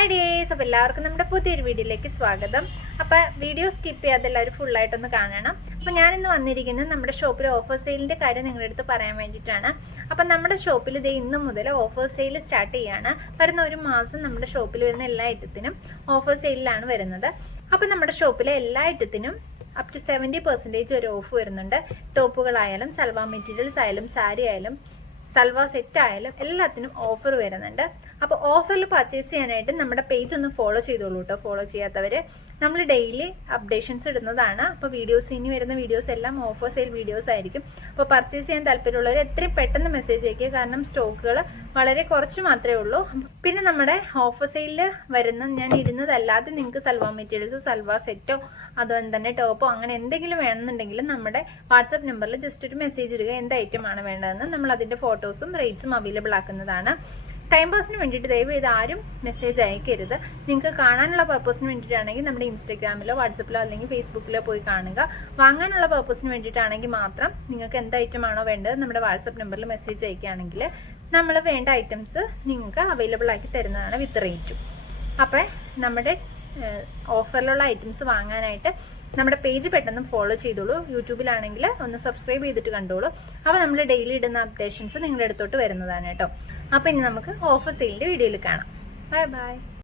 Hi days അപ്പോൾ എല്ലാവർക്കും നമ്മുടെ പുതിയൊരു വീഡിയോയിലേക്ക് സ്വാഗതം. അപ്പോൾ വീഡിയോ സ്കിപ്പ് ചെയ്യാതെ എല്ലാവരും ഫുള്ളായിട്ടൊന്ന് കാണണം. അപ്പോൾ ഞാനിന്ന് വന്നിരിക്കുന്നത് നമ്മുടെ ഷോപ്പിൽ ഓഫർ സെയിലിന്റെ കാര്യം നിങ്ങളുടെ അടുത്ത് പറയാൻ വേണ്ടിയിട്ടാണ്. അപ്പം നമ്മുടെ ഷോപ്പിൽ ഇത് ഇന്ന് മുതൽ ഓഫർ സെയിൽ സ്റ്റാർട്ട് ചെയ്യാണ്. വരുന്ന ഒരു മാസം നമ്മുടെ ഷോപ്പിൽ വരുന്ന എല്ലാ ഐറ്റത്തിനും ഓഫർ സെയിലാണ് വരുന്നത്. അപ്പം നമ്മുടെ ഷോപ്പിലെ എല്ലാ ഐറ്റത്തിനും അപ് ടു സെവന്റി പെർസെന്റേജ് ഒരു ഓഫ് വരുന്നുണ്ട്. ടോപ്പുകളായാലും സൽവാർ മെറ്റീരിയൽസ് ആയാലും സാരി ആയാലും സൽവാർ സെറ്റ് ആയാലും എല്ലാത്തിനും ഓഫർ വരുന്നുണ്ട്. അപ്പോൾ ഓഫറിൽ പർച്ചേസ് ചെയ്യാനായിട്ട് നമ്മുടെ പേജ് ഒന്ന് ഫോളോ ചെയ്തോളൂ കേട്ടോ ഫോളോ ചെയ്യാത്തവർ നമ്മൾ ഡെയിലി അപ്ഡേഷൻസ് ഇടുന്നതാണ്. അപ്പോൾ വീഡിയോസ് ഇനി വരുന്ന വീഡിയോസ് എല്ലാം ഓഫർ സെയിൽ വീഡിയോസ് ആയിരിക്കും. അപ്പോൾ പർച്ചേസ് ചെയ്യാൻ താല്പര്യമുള്ളവർ എത്രയും പെട്ടെന്ന് മെസ്സേജ് അയക്കുക. കാരണം സ്റ്റോക്കുകൾ വളരെ കുറച്ച് മാത്രമേ ഉള്ളൂ. പിന്നെ നമ്മുടെ ഓഫർ സെയിലിൽ വരുന്ന ഞാൻ ഇടുന്നതല്ലാതെ നിങ്ങൾക്ക് സൽവാർ മെറ്റീരിയൽസോ സൽവാർ സെറ്റോ അതോ തന്നെ ടോപ്പോ അങ്ങനെ എന്തെങ്കിലും വേണമെന്നുണ്ടെങ്കിൽ നമ്മുടെ വാട്സപ്പ് നമ്പറിൽ ജസ്റ്റ് ഒരു മെസ്സേജ് ഇടുക. എന്ത് ഐറ്റം ആണ് വേണ്ടതെന്ന് നമ്മൾ അതിന്റെ ഫോട്ടോസും റേറ്റ്സും അവൈലബിൾ ആക്കുന്നതാണ്. ടൈം പാസിന് വേണ്ടിയിട്ട് ദയവ് ചെയ്ത് ആരും മെസ്സേജ് അയക്കരുത്. നിങ്ങൾക്ക് കാണാനുള്ള പർപ്പസിന് വേണ്ടിയിട്ടാണെങ്കിൽ നമ്മുടെ ഇൻസ്റ്റാഗ്രാമിലോ വാട്സപ്പിലോ അല്ലെങ്കിൽ ഫേസ്ബുക്കിലോ പോയി കാണുക. വാങ്ങാനുള്ള പർപ്പസിന് വേണ്ടിയിട്ടാണെങ്കിൽ മാത്രം നിങ്ങൾക്ക് എന്ത് ഐറ്റം ആണോ വേണ്ടത് നമ്മുടെ വാട്സപ്പ് നമ്പറിൽ മെസ്സേജ് അയക്കുകയാണെങ്കിൽ നമ്മൾ വേണ്ട ഐറ്റംസ് നിങ്ങൾക്ക് അവൈലബിൾ ആക്കി തരുന്നതാണ് വിത്ത് റേറ്റും അപ്പം നമ്മുടെ ഓഫറിലുള്ള ഐറ്റംസ് വാങ്ങാനായിട്ട് നമ്മുടെ പേജ് പെട്ടെന്ന് ഫോളോ ചെയ്തോളൂ. യൂട്യൂബിലാണെങ്കിൽ ഒന്ന് സബ്സ്ക്രൈബ് ചെയ്തിട്ട് കണ്ടോളൂ. അപ്പോൾ നമ്മൾ ഡെയിലി ഇടുന്ന അപ്ഡേഷൻസ് നിങ്ങളുടെ അടുത്തോട്ട് വരുന്നതാണ് കേട്ടോ. അപ്പോൾ ഇനി നമുക്ക് ഓഫർ സെയിലിന്റെ വീഡിയോയിൽ കാണാം. Bye bye